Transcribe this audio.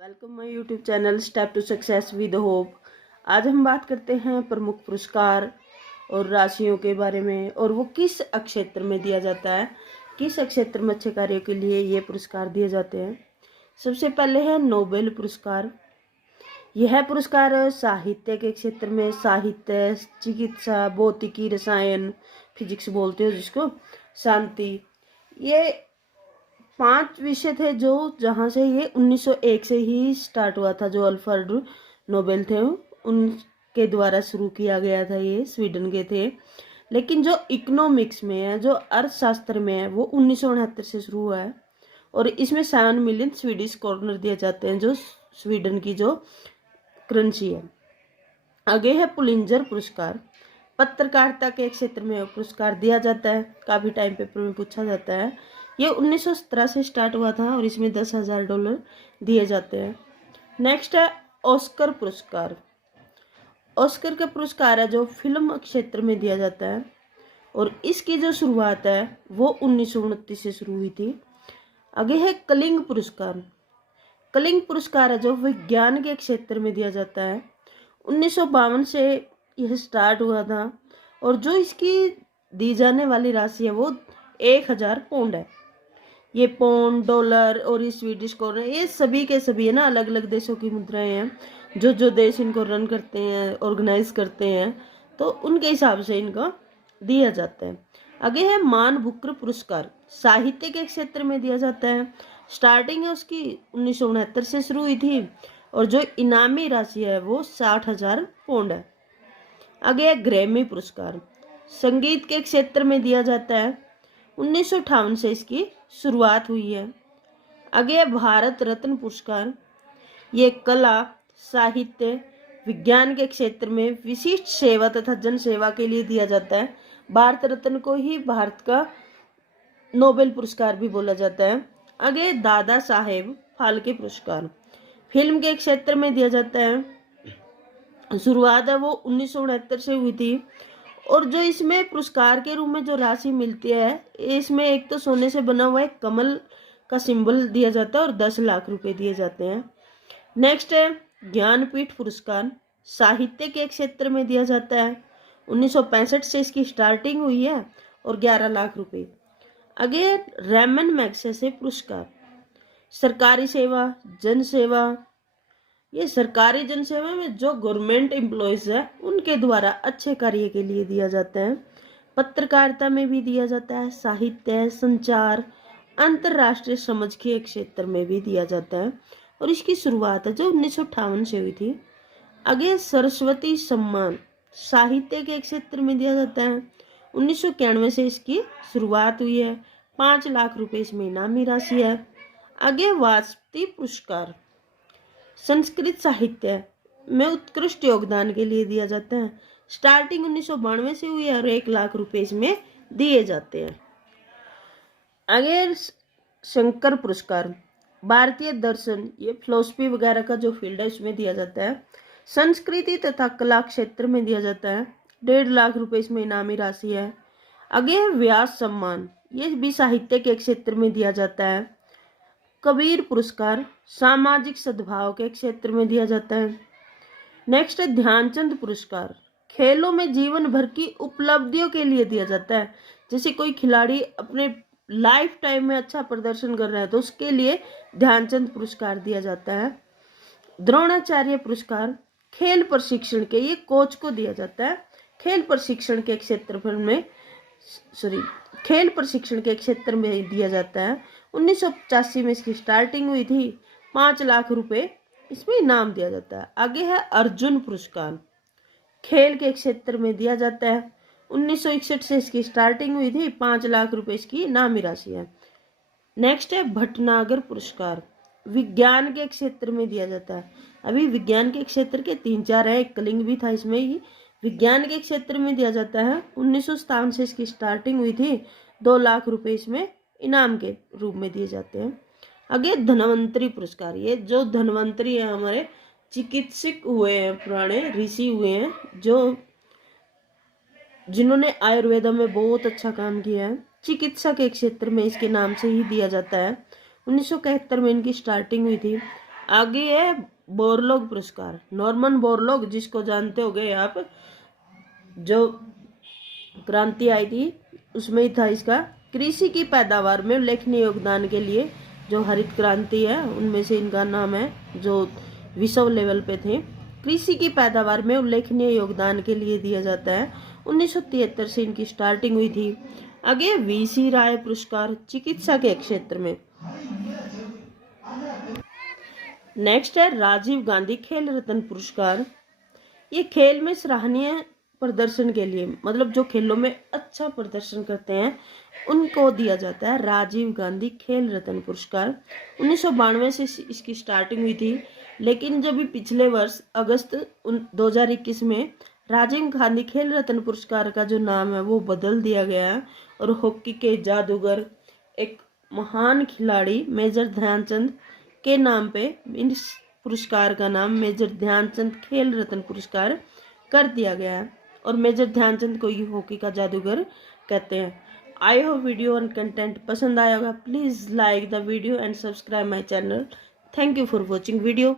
Welcome my YouTube channel step to success with hope. आज हम बात करते हैं प्रमुख पुरस्कार और राशियों के बारे में, और वो किस क्षेत्र में दिया जाता है, किस क्षेत्र में अच्छे कार्यों के लिए ये पुरस्कार दिए जाते हैं। सबसे पहले है नोबेल पुरस्कार। यह पुरस्कार साहित्य के क्षेत्र में, साहित्य, चिकित्सा, भौतिकी, रसायन, फिजिक्स बोलते हो जिसको, शांति, ये 5 विषय थे जो जहाँ से ये 1901 से ही स्टार्ट हुआ था। जो अल्फ्रेड नोबेल थे उनके द्वारा शुरू किया गया था, ये स्वीडन के थे। लेकिन जो इकोनॉमिक्स में है, जो अर्थशास्त्र में है, वो 1969 से शुरू हुआ है। और इसमें 7 मिलियन स्वीडिश कॉर्नर दिए जाते हैं, जो स्वीडन की जो करेंसी है। आगे है पुलिंजर पुरस्कार। पत्रकारिता के क्षेत्र में पुरस्कार दिया जाता है, काफ़ी टाइम पेपर में पूछा जाता है। ये 1917 से स्टार्ट हुआ था और इसमें $10,000 दिए जाते हैं। नेक्स्ट है ऑस्कर पुरस्कार। ऑस्कर का पुरस्कार है जो फिल्म क्षेत्र में दिया जाता है, और इसकी जो शुरुआत है वो 1929 से शुरू हुई थी। आगे है कलिंग पुरस्कार। कलिंग पुरस्कार है जो विज्ञान के क्षेत्र में दिया जाता है। 1952 से यह स्टार्ट हुआ था, और जो इसकी दी जाने वाली राशि है वो 1,000 पाउंड है। ये पाउंड, डॉलर और ये स्वीडिश कॉर्नर, ये सभी के सभी है ना, अलग अलग देशों की मुद्राएं हैं। जो जो देश इनको रन करते हैं, ऑर्गेनाइज करते हैं, तो उनके हिसाब से इनको दिया जाता है। आगे है मान बुकर पुरस्कार। साहित्य के क्षेत्र में दिया जाता है। स्टार्टिंग है उसकी 1969 से शुरू हुई थी, और जो इनामी राशि है वो 60,000 पाउंड है। आगे है ग्रैमी पुरस्कार। संगीत के क्षेत्र में दिया जाता है। 1958 से इसकी शुरुआत हुई है। आगे है भारत रत्न पुरस्कार। ये कला, साहित्य, विज्ञान के क्षेत्र में विशिष्ट सेवा तथा जन सेवा के लिए दिया जाता है। भारत रत्न को ही भारत का नोबेल पुरस्कार भी बोला जाता है। आगे दादा साहेब फाल्के पुरस्कार। फिल्म के क्षेत्र में दिया जाता है। शुरुआत है वो 1969 से हुई थी, और जो इसमें पुरस्कार के रूप में जो राशि मिलती है, इसमें एक तो सोने से बना हुआ एक कमल का सिंबल दिया जाता है और 10 लाख रुपए दिए जाते हैं। नेक्स्ट है ज्ञानपीठ पुरस्कार। साहित्य के क्षेत्र में दिया जाता है। 1965 से इसकी स्टार्टिंग हुई है और 11 लाख रुपए। आगे रैमन मैग्सेसे पुरस्कार। सरकारी सेवा, जन सेवा, ये सरकारी जनसेवा में जो गवर्नमेंट एम्प्लॉयज है उनके द्वारा अच्छे कार्य के लिए दिया जाता है। पत्रकारिता में भी दिया जाता है। साहित्य, संचार, अंतरराष्ट्रीय समझ के क्षेत्र में भी दिया जाता है, और इसकी शुरुआत है जो 1958 से हुई थी। आगे सरस्वती सम्मान। साहित्य के क्षेत्र में दिया जाता है। 1991 से इसकी शुरुआत हुई है। 5 लाख रुपए इसमें इनामी राशि है। आगे वाजपेयी पुरस्कार। संस्कृत साहित्य में उत्कृष्ट योगदान के लिए दिया जाता है। स्टार्टिंग 1992 से हुई है और 1 लाख रुपए इसमें दिए जाते हैं। आगे शंकर पुरस्कार। भारतीय दर्शन, ये फिलोसफी वगैरह का जो फील्ड है उसमें दिया जाता है। संस्कृति तथा कला क्षेत्र में दिया जाता है। 1.5 लाख रुपए इसमें इनामी राशि है। आगे है व्यास सम्मान। ये भी साहित्य के क्षेत्र में दिया जाता है। कबीर पुरस्कार सामाजिक सद्भाव के क्षेत्र में दिया जाता है। नेक्स्ट है ध्यानचंद पुरस्कार। खेलों में जीवन भर की उपलब्धियों के लिए दिया जाता है। जैसे कोई खिलाड़ी अपने लाइफ टाइम में अच्छा प्रदर्शन कर रहा है तो उसके लिए ध्यानचंद पुरस्कार दिया जाता है। द्रोणाचार्य पुरस्कार खेल प्रशिक्षण के, ये कोच को दिया जाता है। खेल प्रशिक्षण के क्षेत्रफल में खेल प्रशिक्षण के क्षेत्र में दिया जाता है। 1985 में इसकी स्टार्टिंग हुई थी। 5 लाख रुपए इसमें इनाम दिया जाता है। आगे है अर्जुन पुरस्कार। खेल के क्षेत्र में दिया जाता है। 1961 से इसकी स्टार्टिंग हुई थी। 5 लाख रुपए इसकी इनामी राशि है। नेक्स्ट है भटनागर पुरस्कार। विज्ञान के क्षेत्र में दिया जाता है। अभी विज्ञान के क्षेत्र के 3-4 है, एक कलिंग भी था इसमें ही। विज्ञान के क्षेत्र में दिया जाता है। 1957 से इसकी स्टार्टिंग हुई थी। 2 लाख रुपए इसमें इनाम के रूप में दिए जाते हैं। आगे धन्वंतरी पुरस्कार। ये जो धन्वंतरी है हमारे चिकित्सक हुए हैं, पुराने ऋषि हुए हैं, जो जिन्होंने आयुर्वेद में बहुत अच्छा काम किया है, चिकित्सा के क्षेत्र में इसके नाम से ही दिया जाता है। 1971 में इनकी स्टार्टिंग हुई थी। आगे है बोरलॉग पुरस्कार, नॉर्मन बोरलॉग जिसको जानते होगे आप, जो क्रांति आई थी उसमें ही था इसका। कृषि की पैदावार में उल्लेखनीय योगदान के लिए, जो हरित क्रांति है उनमें से इनका नाम है, जो विश्व लेवल पे थे, कृषि की पैदावार में उल्लेखनीय योगदान के लिए दिया जाता है। 1973 से इनकी स्टार्टिंग हुई थी। आगे वीसी राय पुरस्कार, चिकित्सा के क्षेत्र में। नेक्स्ट है राजीव गांधी खेल रत्न पुरस्कार। ये खेल में सराहनीय प्रदर्शन के लिए, मतलब जो खेलों में अच्छा प्रदर्शन करते हैं उनको दिया जाता है राजीव गांधी खेल रत्न पुरस्कार। 1992 से इसकी स्टार्टिंग हुई थी, लेकिन जब पिछले वर्ष अगस्त 2021 में राजीव गांधी खेल रत्न पुरस्कार का जो नाम है वो बदल दिया गया है, और हॉकी के जादूगर, एक महान खिलाड़ी मेजर ध्यानचंद के नाम पे इस पुरस्कार का नाम मेजर ध्यानचंद खेल रत्न पुरस्कार कर दिया गया है, और मेजर ध्यानचंद को ही हॉकी का जादूगर कहते हैं। I hope video and content पसंद आया होगा। Please like the video and subscribe my channel. Thank you for watching video.